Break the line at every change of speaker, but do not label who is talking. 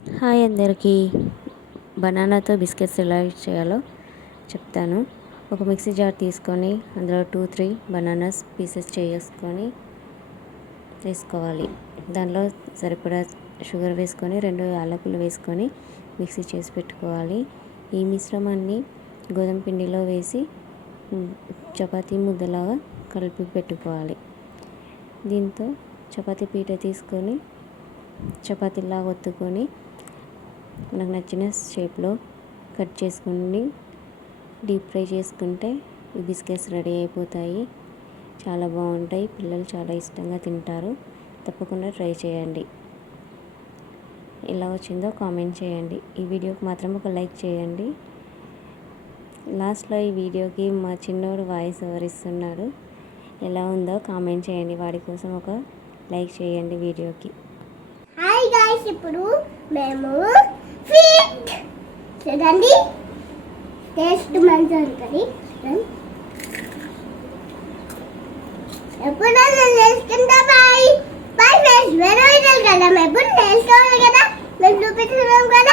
Hi అందరికీ. బనానాతో biscuits ఎలా చేయాలో చెప్తాను. ఒక మిక్సీ జార్ తీసుకొని అందులో టూ త్రీ బనానాస్ పీసెస్ చేసుకొని వేసుకోవాలి. దానిలో సరిపడా షుగర్ వేసుకొని రెండు యాలకులు వేసుకొని మిక్సీ చేసి పెట్టుకోవాలి. ఈ మిశ్రమాన్ని గోధుమ పిండిలో వేసి చపాతీ ముద్దలాగా కలిపి పెట్టుకోవాలి. దీంతో చపాతీ పీట తీసుకొని చపాతీలాగా ఒత్తుకొని మనకు నచ్చిన షేప్లో కట్ చేసుకుని డీప్ ఫ్రై చేసుకుంటే ఈ బిస్కెట్స్ రెడీ అయిపోతాయి. చాలా బాగుంటాయి. పిల్లలు చాలా ఇష్టంగా తింటారు. తప్పకుండా ట్రై చేయండి. ఎలా వచ్చిందో కామెంట్ చేయండి. ఈ వీడియోకి మాత్రం ఒక లైక్ చేయండి. లాస్ట్లో ఈ వీడియోకి మా చిన్నోడు వాయిస్ ఓవర్ ఇస్తున్నాడు. ఎలా ఉందో కామెంట్ చేయండి. వాడి కోసం ఒక లైక్ చేయండి వీడియోకి.
హాయ్ గాయస్ ఇప్పుడు మేము స్వీట్ చూడండి టేస్ట్ మంచిగా ఉంటుంది ఎప్పుడు నేర్చుకుంటా బాయ్? బాయ్ ఫ్రెండ్స్ వేరే వీడియోలు కదా మేము ఎప్పుడు నేర్చుకోవాలి కదా? మేము చూపించున్నాం కదా?